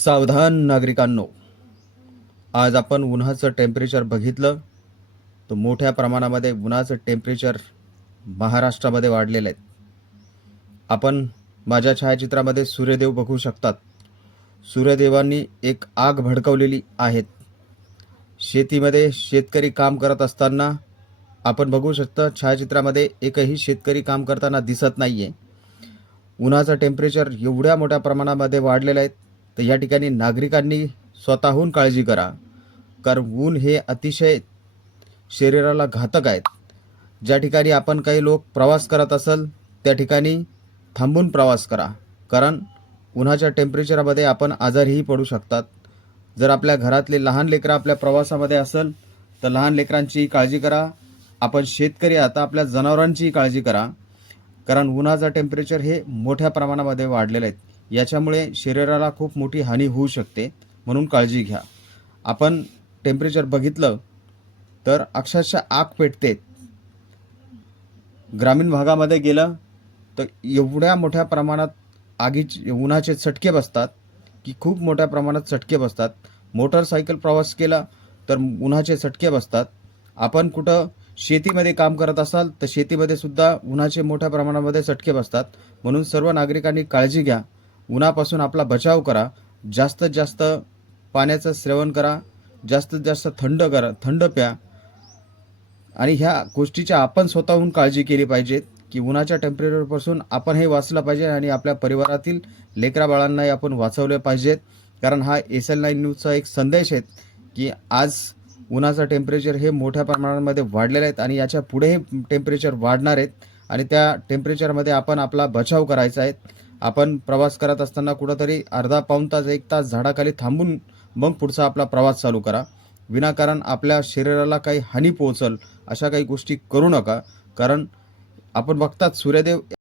सावधान नागरिकांनो, आज आपण उन्हाचं टेम्परेचर बघितलं तर मोठ्या प्रमाणामध्ये उन्हाचं टेम्परेचर महाराष्ट्रामध्ये वाढलेलं आहे. आपण माझ्या छायाचित्रामध्ये सूर्यदेव बघू शकतात. सूर्यदेवांनी एक आग भडकवलेली आहे. शेतीमध्ये शेतकरी काम करत असताना आपण बघू शकता छायाचित्रामध्ये एकही शेतकरी काम करताना दिसत नाहीये. उन्हाचं टेम्परेचर एवढ्या मोठ्या प्रमाणामध्ये वाढलेलं आहे, तर या ठिकाणी नागरिकांनी स्वतःहून काळजी करा, कारण ऊन हे अतिशय शरीराला घातक आहेत. ज्या ठिकाणी आपण काही लोक प्रवास करत असेल त्या ठिकाणी थांबून प्रवास करा, कारण उन्हाच्या टेम्परेचरमध्ये आपण आजारीही पडू शकतात. जर आपल्या घरातले लहान लेकरं आपल्या प्रवासामध्ये असेल तर लहान लेकरांची काळजी करा. आपण शेतकरी आता आपल्या जनावरांचीही काळजी करा, कारण उन्हाचं टेम्परेचर हे मोठ्या प्रमाणामध्ये वाढलेलं आहे. याच्यामुळे शरीराला खूप मोठी हानी होऊ शकते, म्हणून काळजी घ्या. आपण टेम्परेचर बघितलं तर अक्षरशः आग पेटते. ग्रामीण भागामध्ये गेलं तर एवढ्या मोठ्या प्रमाणात उन्हाचे चटके बसतात की खूप मोठ्या प्रमाणात चटके बसतात. मोटरसायकल प्रवास केला तर उन्हाचे चटके बसतात. आपण कुठं शेतीमध्ये काम करत असाल तर शेतीमध्ये सुद्धा उन्हाचे मोठ्या प्रमाणामध्ये चटके बसतात. म्हणून सर्व नागरिकांनी काळजी घ्या. उन्हापासून आपला बचाव करा. जास्तीत जास्त पाण्याचं सेवन करा. जास्तीत जास्त थंड प्या. आणि ह्या गोष्टीची आपण स्वतःहून काळजी केली पाहिजे की उन्हाच्या टेम्परेचरपासून आपण हे वाचलं पाहिजे आणि आपल्या परिवारातील लेकराबाळांनाही आपण वाचवले पाहिजेत. कारण हा SL9 न्यूजचा एक संदेश आहे की आज उन्हाचं टेम्परेचर हे मोठ्या प्रमाणामध्ये वाढलेलं आहे आणि याच्या पुढे हे टेम्परेचर वाढणार आहेत आणि त्या टेम्परेचरमध्ये आपण आपला बचाव करायचा आहे. आपण प्रवास करत असताना कुठंतरी अर्धा पाऊण तास 1 तास झाडाखाली थांबून मग पुढचा आपला प्रवास चालू करा. विनाकारण आपल्या शरीराला काही हानी पोहोचल अशा काही गोष्टी करू नका. कारण आपण बघतात सूर्यदेव